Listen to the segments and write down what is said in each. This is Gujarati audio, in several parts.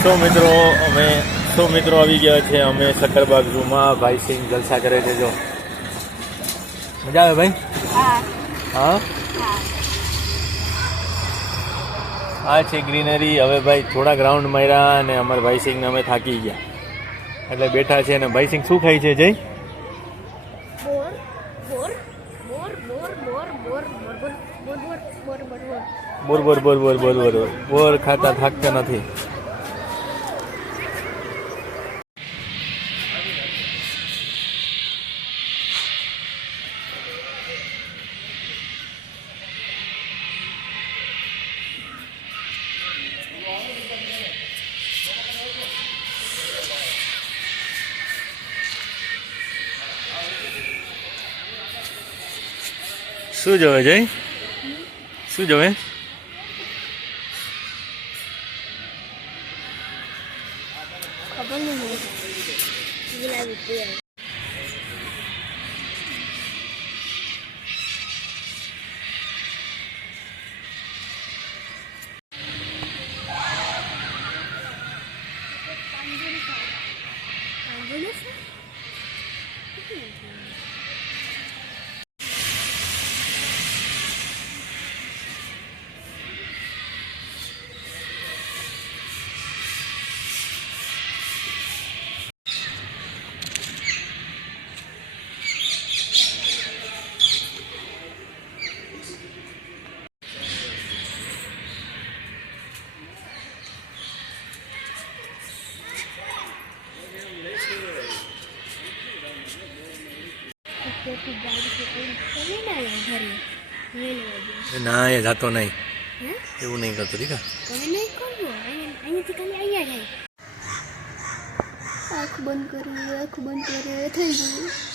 સો મિત્રો અમે સો મિત્રો આવી ગયા છે અમે સક્કરબાગ ઝૂમાં ભાઈ સિંહ જલસા કરે છે જો મજા આવે ભાઈ હા આ છે ગ્રીનરી હવે ભાઈ થોડા ગ્રાઉન્ડ માર્યા અને અમારા ભાઈ સિંહને અમે થાકી ગયા એટલે બેઠા છે અને ભાઈ સિંહ શું ખાય છે જય બોર બોર બોર બોર બોર બોર બોર ખાતા થાકતા નથી શું જોવે જય શું જોવે ખબર નહીં ના એ જાતો નહીં. એવું નહીં કરતો દીકા આંખ બંધ કરી આંખ બંધ કરી થઈ ગયું.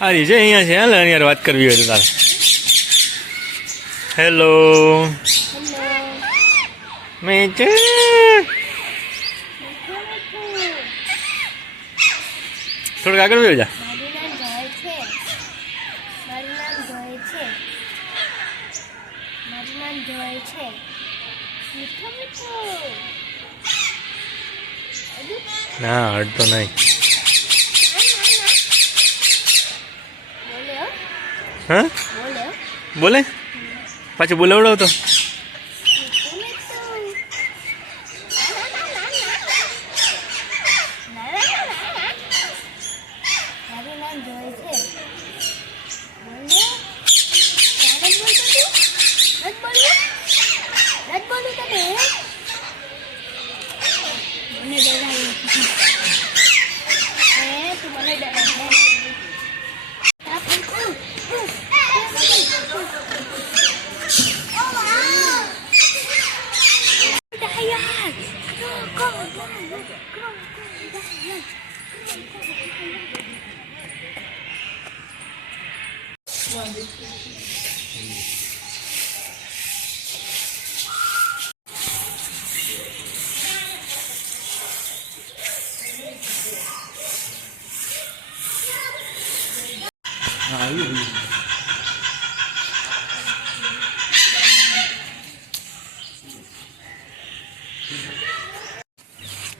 હારી છે અહીંયા છે હાલ યાર વાત કરવી હોય તો તારે. હેલો. મેં છે થોડુંક આગળ વયો જા. મારું નામ જય છે મારું નામ જય છે મારું નામ જય છે મીઠો મીઠો અદુ ના હડતો નહીં બોલે હો હા? બોલે? પાછું બોલાવડો તો. મીઠો 아, 이거 보이네.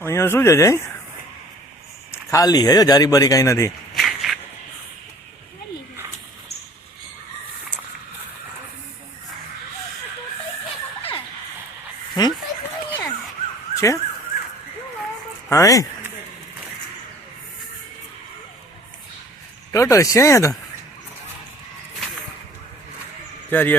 અહીંયા શું છે જય? ખાલી હે જારી બારી કાંઈ નથી. છે? હા એ. ટોટલ છે અહીંયા તો. ત્યારે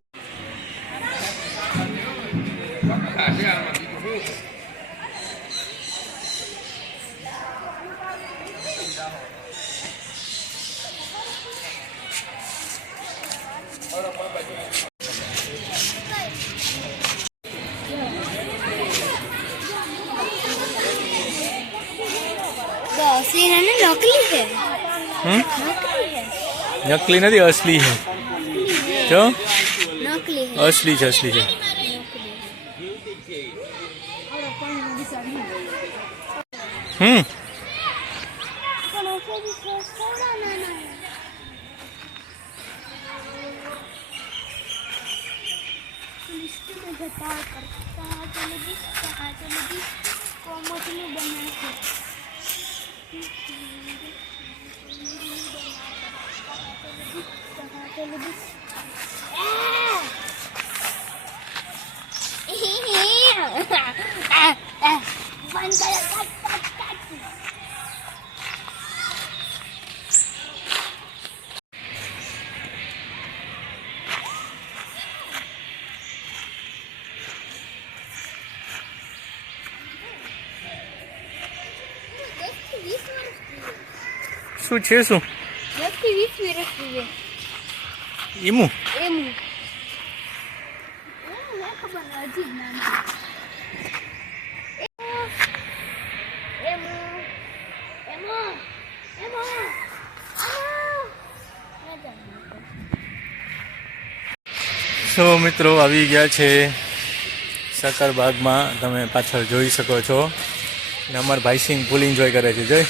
ना नकली है હમ नकली है નકલી નથી અસલી છે Kita lebih Pantai Что, че су? Я в ТВ сверху. ઈમું એમ સો મિત્રો આવી ગયા છે સકરબાગમાં તમે પાછળ જોઈ શકો છો. અને અમારા ભાઈ સિંહ ફૂલ એન્જોય કરે છે. જોઈ.